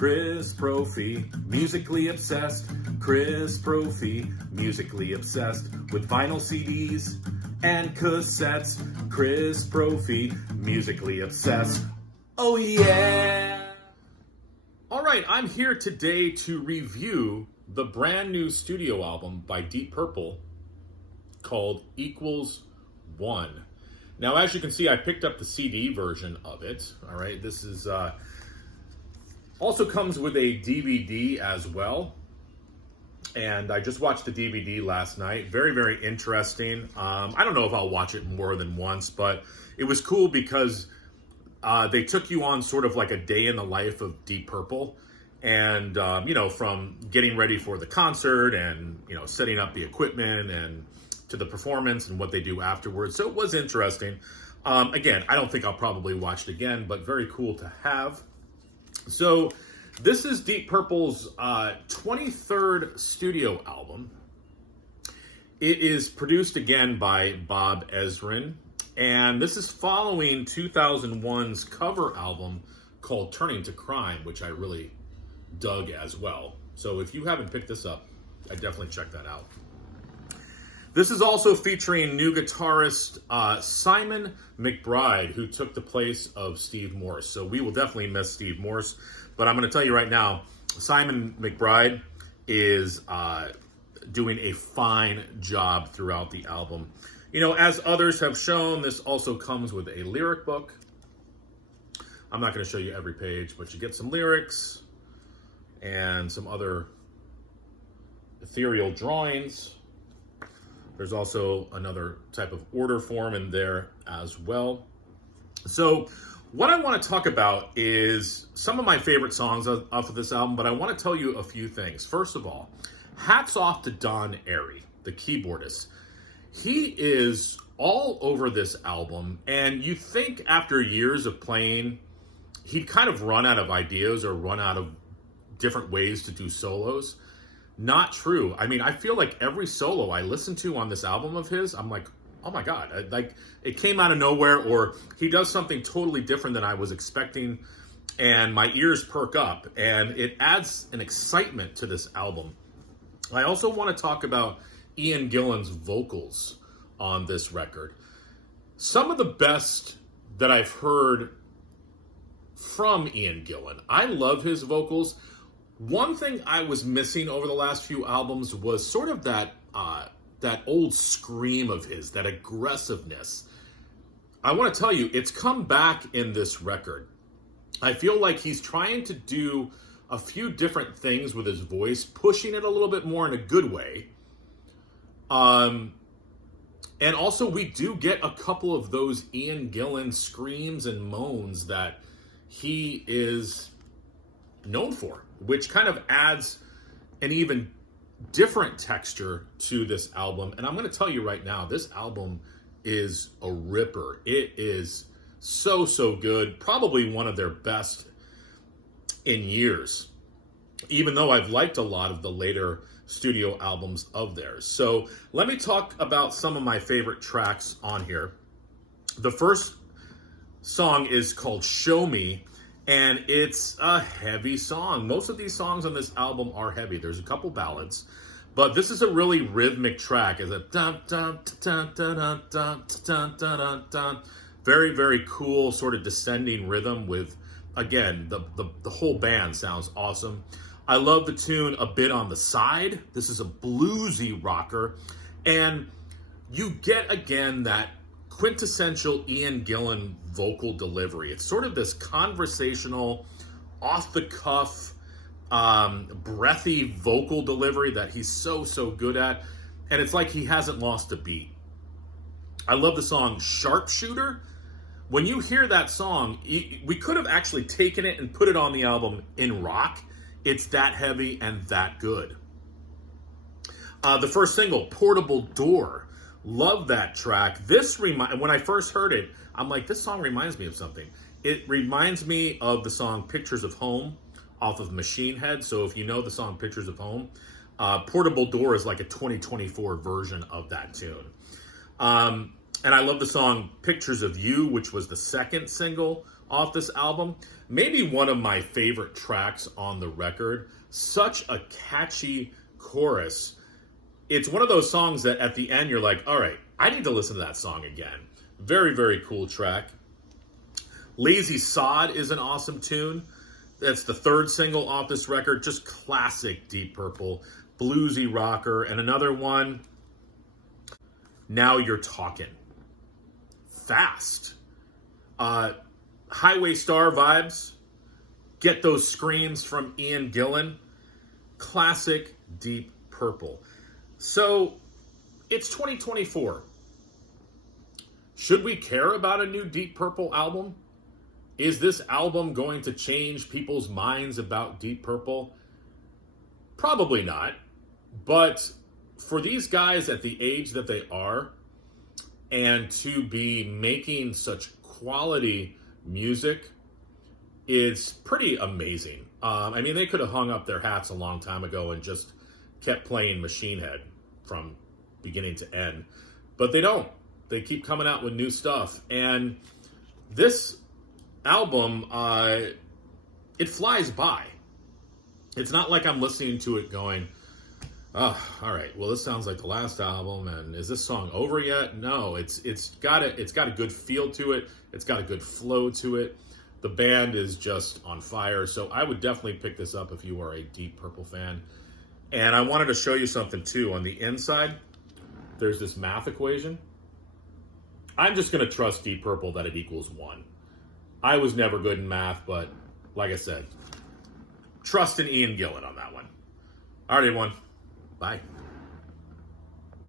Chris Brophy, musically obsessed. Chris Brophy, musically obsessed with vinyl CDs and cassettes. Chris Brophy, musically obsessed. Oh yeah! All right, I'm here today to review the brand new studio album by Deep Purple called Equals One. Now, as you can see, I picked up the CD version of it. All right, this is also comes with a DVD as well. And I just watched the DVD last night. Very, very interesting. I don't know if I'll watch it more than once, but it was cool because they took you on sort of like a day in the life of Deep Purple. And, from getting ready for the concert and, setting up the equipment and to the performance and what they do afterwards. So it was interesting. Again, I don't think I'll probably watch it again, but very cool to have. So this is Deep Purple's 23rd studio album. It is produced again by Bob Ezrin, and this is following 2001's cover album called Turning to Crime, which I really dug as well. So if you haven't picked this up, I definitely check that out. This is also featuring new guitarist Simon McBride, who took the place of Steve Morse. So we will definitely miss Steve Morse. But I'm going to tell you right now, Simon McBride is doing a fine job throughout the album. As others have shown, this also comes with a lyric book. I'm not going to show you every page, but you get some lyrics and some other ethereal drawings. There's also another type of order form in there as well. So what I want to talk about is some of my favorite songs off of this album, but I want to tell you a few things. First of all, hats off to Don Airey, the keyboardist. He is all over this album, and you think after years of playing, he'd kind of run out of ideas or run out of different ways to do solos. Not true. I mean, I feel like every solo I listen to on this album of his, I'm like, oh my God, like it came out of nowhere, or he does something totally different than I was expecting, and my ears perk up, and it adds an excitement to this album. I also want to talk about Ian Gillan's vocals on this record. Some of the best that I've heard from Ian Gillan. I love his vocals. One thing I was missing over the last few albums was sort of that old scream of his, that aggressiveness. I want to tell you, it's come back in this record. I feel like he's trying to do a few different things with his voice, pushing it a little bit more in a good way. And also we do get a couple of those Ian Gillan screams and moans that he is known for, which kind of adds an even different texture to this album. And I'm going to tell you right now, this album is a ripper. It is so, so good. Probably one of their best in years, even though I've liked a lot of the later studio albums of theirs. So let me talk about some of my favorite tracks on here. The first song is called Show Me, and it's a heavy song. Most of these songs on this album are heavy. There's a couple ballads, but this is a really rhythmic track. It's a dun dun dun dun dun dun dun dun dun dun. Very, very cool sort of descending rhythm with, again, the whole band sounds awesome. I love the tune A Bit on the Side. This is a bluesy rocker, and you get again that quintessential Ian Gillan vocal delivery. It's sort of this conversational, off-the-cuff, breathy vocal delivery that he's so, so good at. And it's like he hasn't lost a beat. I love the song Sharpshooter. When you hear that song, we could have actually taken it and put it on the album in rock. It's that heavy and that good. The first single, Portable Door. Love that track. When I first heard it, I'm like, this song reminds me of something. It reminds me of the song Pictures of Home off of Machine Head. So if you know the song Pictures of Home, Portable Door is like a 2024 version of that tune. And I love the song Pictures of You, which was the second single off this album. Maybe one of my favorite tracks on the record. Such a catchy chorus. It's one of those songs that at the end you're like, all right, I need to listen to that song again. Very, very cool track. Lazy Sod is an awesome tune. That's the third single off this record. Just classic Deep Purple, bluesy rocker. And another one, Now You're Talking. Fast. Highway Star vibes. Get those screams from Ian Gillan. Classic Deep Purple. So, it's 2024. Should we care about a new Deep Purple album? Is this album going to change people's minds about Deep Purple? Probably not. But for these guys at the age that they are, and to be making such quality music, it's pretty amazing. I mean, they could have hung up their hats a long time ago and just kept playing Machine Head from beginning to end. But they don't. They keep coming out with new stuff. And this album, it flies by. It's not like I'm listening to it going, oh, all right, well, this sounds like the last album, and is this song over yet? No, it's got a good feel to it. It's got a good flow to it. The band is just on fire, so I would definitely pick this up if you are a Deep Purple fan. And I wanted to show you something too. On the inside, there's this math equation. I'm just going to trust Deep Purple that it equals 1. I was never good in math, but like I said, trust in Ian Gillan on that one. All right, everyone. Bye.